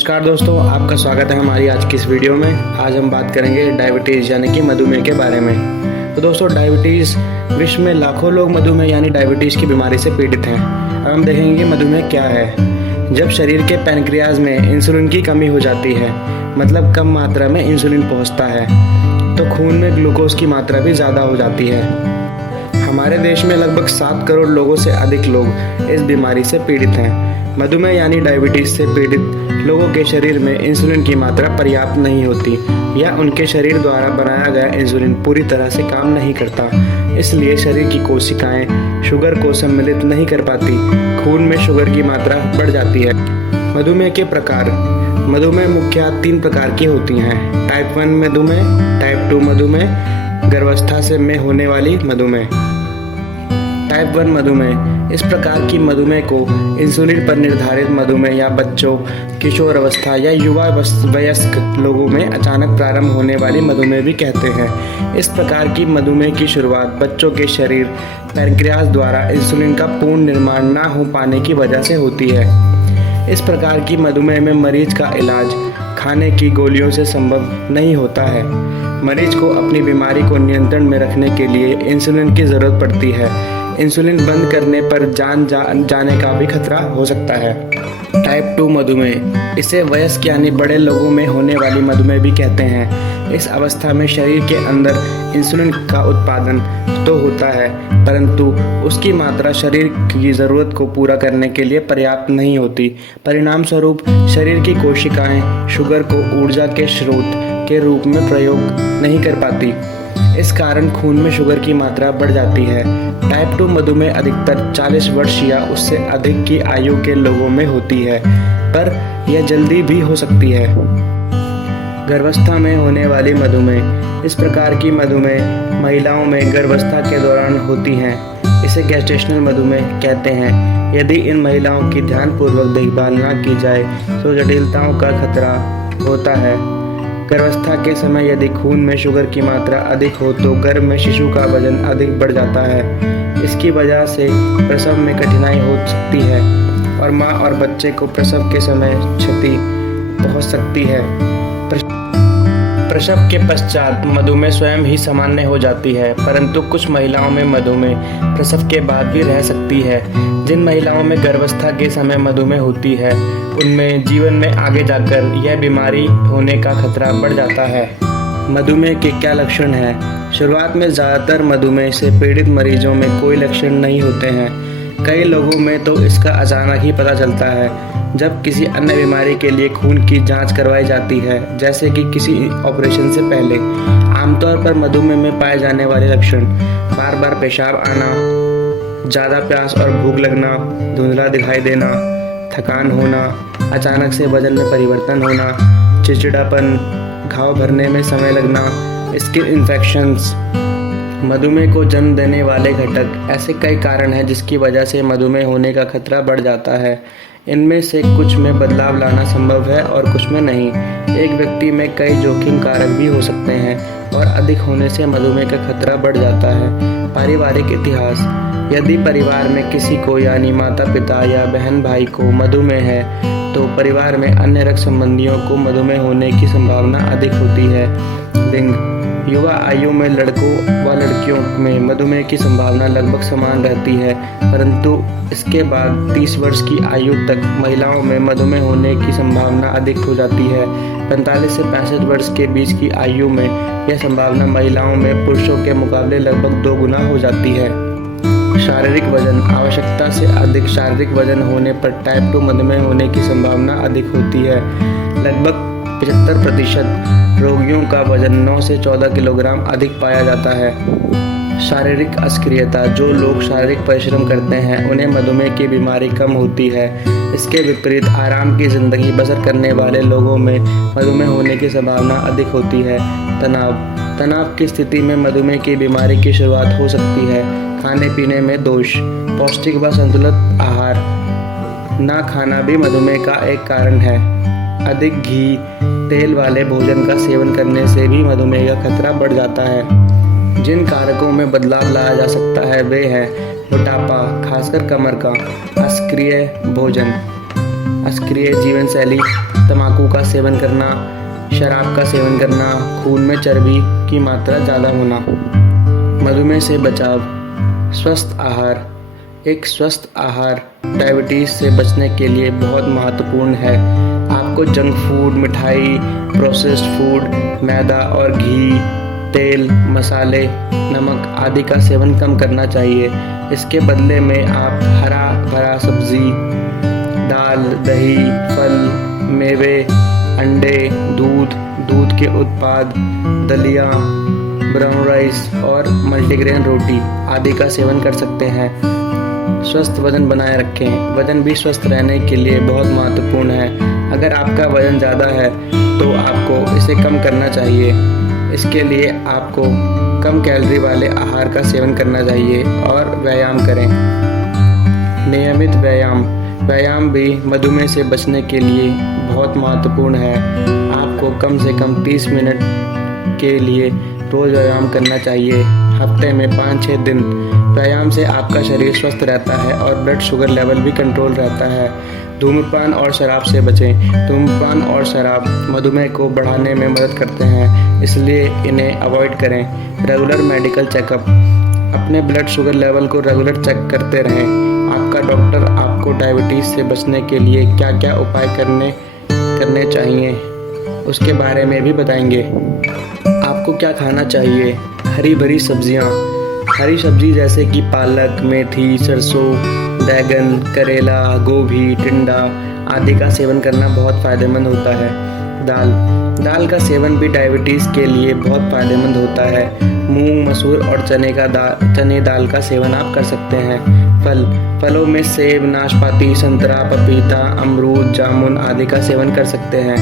नमस्कार दोस्तों, आपका स्वागत है हमारी आज की इस वीडियो में। आज हम बात करेंगे डायबिटीज़ यानी कि मधुमेह के बारे में। तो दोस्तों, डायबिटीज़ विश्व में लाखों लोग मधुमेह यानी डायबिटीज़ की बीमारी से पीड़ित हैं। अब हम देखेंगे कि मधुमेह क्या है। जब शरीर के पैनक्रियाज में इंसुलिन की कमी हो जाती है, मतलब कम मात्रा में इंसुलिन पहुंचता है, तो खून में ग्लूकोज की मात्रा भी ज़्यादा हो जाती है। हमारे देश में लगभग 7 करोड़ लोगों से अधिक लोग इस बीमारी से पीड़ित हैं। मधुमेह यानी डायबिटीज से पीड़ित लोगों के शरीर में इंसुलिन की मात्रा पर्याप्त नहीं होती या उनके शरीर द्वारा बनाया गया इंसुलिन पूरी तरह से काम नहीं करता। इसलिए शरीर की कोशिकाएं शुगर को सम्मिलित नहीं कर पाती। खून में शुगर की मात्रा बढ़ जाती है। मधुमेह के प्रकार। मधुमेह मुख्यतः 3 प्रकार की होती हैं: टाइप 1 मधुमेह, टाइप 2 मधुमेह, गर्भावस्था से में होने वाली मधुमेह। टाइप 1 मधुमेह। इस प्रकार की मधुमेह को इंसुलिन पर निर्धारित मधुमेह या बच्चों, किशोर अवस्था या युवा वयस्क लोगों में अचानक प्रारंभ होने वाली मधुमेह भी कहते हैं। इस प्रकार की मधुमेह की शुरुआत बच्चों के शरीर पैनक्रियाज द्वारा इंसुलिन का पूर्ण निर्माण न हो पाने की वजह से होती है। इस प्रकार की मधुमेह में मरीज का इलाज खाने की गोलियों से संभव नहीं होता है। मरीज को अपनी बीमारी को नियंत्रण में रखने के लिए इंसुलिन की ज़रूरत पड़ती है। इंसुलिन बंद करने पर जान जाने का भी खतरा हो सकता है। टाइप 2 मधुमेह। इसे वयस्क यानी बड़े लोगों में होने वाली मधुमेह भी कहते हैं। इस अवस्था में शरीर के अंदर इंसुलिन का उत्पादन तो होता है, परंतु उसकी मात्रा शरीर की ज़रूरत को पूरा करने के लिए पर्याप्त नहीं होती। परिणाम स्वरूप शरीर की कोशिकाएं शुगर को ऊर्जा के स्रोत के रूप में प्रयोग नहीं कर पाती। इस कारण खून में शुगर की मात्रा बढ़ जाती है। टाइप 2 मधुमेह अधिकतर 40 वर्ष या उससे अधिक की आयु के लोगों में होती है, पर यह जल्दी भी हो सकती है। गर्भावस्था में होने वाली मधुमेह। इस प्रकार की मधुमेह महिलाओं में गर्भावस्था के दौरान होती हैं। इसे गैस्ट्रेशनल मधुमेह कहते हैं। यदि इन महिलाओं की ध्यानपूर्वक देखभाल न की जाए तो जटिलताओं का खतरा होता है। गर्भावस्था के समय यदि खून में शुगर की मात्रा अधिक हो तो गर्भ में शिशु का वजन अधिक बढ़ जाता है। इसकी वजह से प्रसव में कठिनाई हो सकती है और माँ और बच्चे को प्रसव के समय क्षति पहुँच सकती है। प्रसव के पश्चात मधुमेह स्वयं ही सामान्य हो जाती है, परंतु कुछ महिलाओं में मधुमेह प्रसव के बाद भी रह सकती है। जिन महिलाओं में गर्भावस्था के समय मधुमेह होती है, उनमें जीवन में आगे जाकर यह बीमारी होने का खतरा बढ़ जाता है। मधुमेह के क्या लक्षण हैं? शुरुआत में ज़्यादातर मधुमेह से पीड़ित मरीजों में कोई लक्षण नहीं होते हैं। कई लोगों में तो इसका अचानक ही पता चलता है जब किसी अन्य बीमारी के लिए खून की जांच करवाई जाती है, जैसे कि किसी ऑपरेशन से पहले। आमतौर पर मधुमेह में पाए जाने वाले लक्षण: बार बार पेशाब आना, ज़्यादा प्यास और भूख लगना, धुंधला दिखाई देना, थकान होना, अचानक से वजन में परिवर्तन होना, चिड़चिड़ापन, घाव भरने में समय लगना, स्किन इन्फेक्शंस। मधुमेह को जन्म देने वाले घटक। ऐसे कई कारण हैं जिसकी वजह से मधुमेह होने का खतरा बढ़ जाता है। इनमें से कुछ में बदलाव लाना संभव है और कुछ में नहीं। एक व्यक्ति में कई जोखिम कारक भी हो सकते हैं और अधिक होने से मधुमेह का खतरा बढ़ जाता है। पारिवारिक इतिहास। यदि परिवार में किसी को यानी माता पिता या बहन भाई को मधुमेह है तो परिवार में अन्य रक्त संबंधियों को मधुमेह होने की संभावना अधिक होती है। लिंग। युवा आयु में लड़कों व लड़कियों में मधुमेह की संभावना लगभग समान रहती है, परंतु इसके बाद 30 वर्ष की आयु तक महिलाओं में मधुमेह होने की संभावना अधिक हो जाती है। 45 से 65 वर्ष के बीच की आयु में यह संभावना महिलाओं में पुरुषों के मुकाबले लगभग 2 गुना हो जाती है। शारीरिक वजन। आवश्यकता से अधिक शारीरिक वजन होने पर टाइप 2 मधुमेह होने की संभावना अधिक होती है। लगभग 75% रोगियों का वजन 9 से 14 किलोग्राम अधिक पाया जाता है। शारीरिक अस्क्रियता। जो लोग शारीरिक परिश्रम करते हैं उन्हें मधुमेह की बीमारी कम होती है। इसके विपरीत आराम की ज़िंदगी बसर करने वाले लोगों में मधुमेह होने की संभावना अधिक होती है। तनाव की स्थिति में मधुमेह की बीमारी की शुरुआत हो सकती है। खाने पीने में दोष। पौष्टिक व संतुलित आहार ना खाना भी मधुमेह का एक कारण है। अधिक घी तेल वाले भोजन का सेवन करने से भी मधुमेह का खतरा बढ़ जाता है। जिन कारकों में बदलाव लाया जा सकता है वे हैं मोटापा, खासकर कमर का, अस्क्रिय भोजन, अस्क्रिय जीवन शैली, तंबाकू का सेवन करना, शराब का सेवन करना, खून में चर्बी की मात्रा ज़्यादा होना। मधुमेह से बचाव। स्वस्थ आहार। एक स्वस्थ आहार डायबिटीज़ से बचने के लिए बहुत महत्वपूर्ण है। आपको जंक फूड, मिठाई, प्रोसेस्ड फूड, मैदा और घी, तेल, मसाले, नमक आदि का सेवन कम करना चाहिए। इसके बदले में आप हरा भरा सब्जी, दाल, दही, फल, मेवे, अंडे, दूध के उत्पाद, दलिया, ब्राउन राइस और मल्टीग्रेन रोटी आदि का सेवन कर सकते हैं। स्वस्थ वजन बनाए रखें। वजन भी स्वस्थ रहने के लिए बहुत महत्वपूर्ण है। अगर आपका वजन ज़्यादा है तो आपको इसे कम करना चाहिए। इसके लिए आपको कम कैलोरी वाले आहार का सेवन करना चाहिए और व्यायाम करें। नियमित व्यायाम भी मधुमेह से बचने के लिए बहुत महत्वपूर्ण है। आपको कम से कम 30 मिनट के लिए रोज़ व्यायाम करना चाहिए। हफ्ते में 5-6 दिन। व्यायाम से आपका शरीर स्वस्थ रहता है और ब्लड शुगर लेवल भी कंट्रोल रहता है। धूम्रपान और शराब से बचें। धूम्रपान और शराब मधुमेह को बढ़ाने में मदद करते हैं, इसलिए इन्हें अवॉइड करें। Regular medical checkup. अपने ब्लड शुगर लेवल को रेगुलर चेक करते रहें। आपका डॉक्टर आपको डायबिटीज़ से बचने के लिए क्या क्या उपाय करने चाहिए उसके बारे में भी बताएंगे। आपको क्या खाना चाहिए। हरी भरी सब्जियाँ। हरी सब्जी जैसे कि पालक, मेथी, सरसों, बैगन, करेला, गोभी, टिंडा आदि का सेवन करना बहुत फ़ायदेमंद होता है। दाल का सेवन भी डायबिटीज़ के लिए बहुत फ़ायदेमंद होता है। मूंग, मसूर और चने दाल का सेवन आप कर सकते हैं। फलों में सेब, नाशपाती, संतरा, पपीता, अमरूद, जामुन आदि का सेवन कर सकते हैं।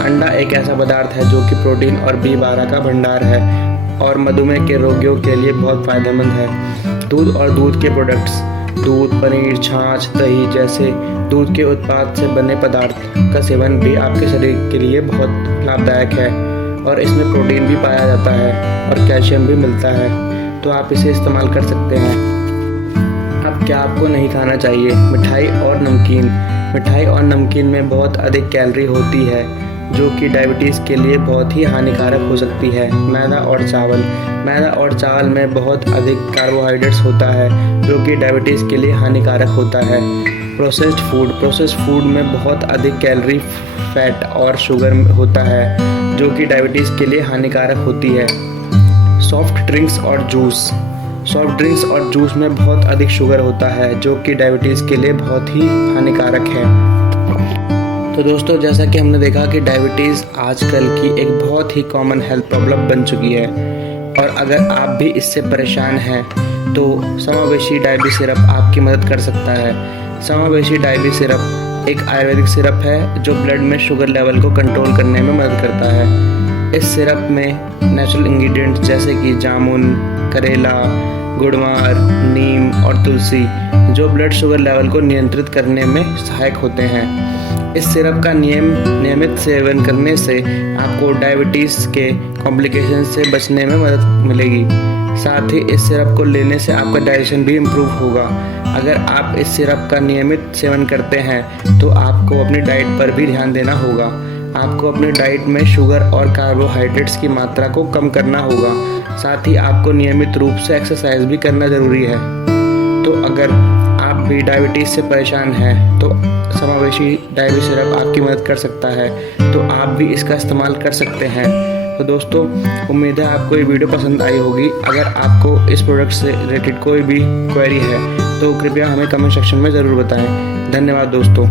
अंडा एक ऐसा पदार्थ है जो कि प्रोटीन और B12 का भंडार है और मधुमेह के रोगियों के लिए बहुत फ़ायदेमंद है। दूध और दूध के प्रोडक्ट्स। दूध, पनीर, छाछ, दही जैसे दूध के उत्पाद से बने पदार्थ का सेवन भी आपके शरीर के लिए बहुत लाभदायक है और इसमें प्रोटीन भी पाया जाता है और कैल्शियम भी मिलता है, तो आप इसे इस्तेमाल कर सकते हैं। अब क्या आपको नहीं खाना चाहिए। मिठाई और नमकीन में बहुत अधिक कैलोरी होती है जो कि डायबिटीज़ के लिए बहुत ही हानिकारक हो सकती है। मैदा और चावल में बहुत अधिक कार्बोहाइड्रेट्स होता है जो कि डायबिटीज़ के लिए हानिकारक होता है। प्रोसेस्ड फूड में बहुत अधिक कैलोरी, फैट और शुगर होता है जो कि डायबिटीज़ के लिए हानिकारक होती है। सॉफ्ट ड्रिंक्स और जूस में बहुत अधिक शुगर होता है जो कि डायबिटीज़ के लिए बहुत ही हानिकारक है। तो दोस्तों, जैसा कि हमने देखा कि डायबिटीज़ आजकल की एक बहुत ही कॉमन हेल्थ प्रॉब्लम बन चुकी है और अगर आप भी इससे परेशान हैं तो समावेशी डायबी सिरप आपकी मदद कर सकता है। समावेशी डायबी सिरप एक आयुर्वेदिक सिरप है जो ब्लड में शुगर लेवल को कंट्रोल करने में मदद करता है। इस सिरप में नेचुरल इंग्रेडिएंट्स जैसे कि जामुन, करेला, गुड़मार, नीम और तुलसी जो ब्लड शुगर लेवल को नियंत्रित करने में सहायक होते हैं। इस सिरप का नियमित सेवन करने से आपको डायबिटीज़ के कॉम्प्लिकेशन से बचने में मदद मिलेगी। साथ ही इस सिरप को लेने से आपका डाइजेशन भी इम्प्रूव होगा। अगर आप इस सिरप का नियमित सेवन करते हैं तो आपको अपनी डाइट पर भी ध्यान देना होगा। आपको अपनी डाइट में शुगर और कार्बोहाइड्रेट्स की मात्रा को कम करना होगा। साथ ही आपको नियमित रूप से एक्सरसाइज भी करना ज़रूरी है। तो अगर आप भी डायबिटीज़ से परेशान हैं तो समावेशी डायबी सिरप आपकी मदद कर सकता है, तो आप भी इसका इस्तेमाल कर सकते हैं। तो दोस्तों, उम्मीद है आपको ये वीडियो पसंद आई होगी। अगर आपको इस प्रोडक्ट से रिलेटेड कोई भी क्वेरी है तो कृपया हमें कमेंट सेक्शन में ज़रूर बताएं। धन्यवाद दोस्तों।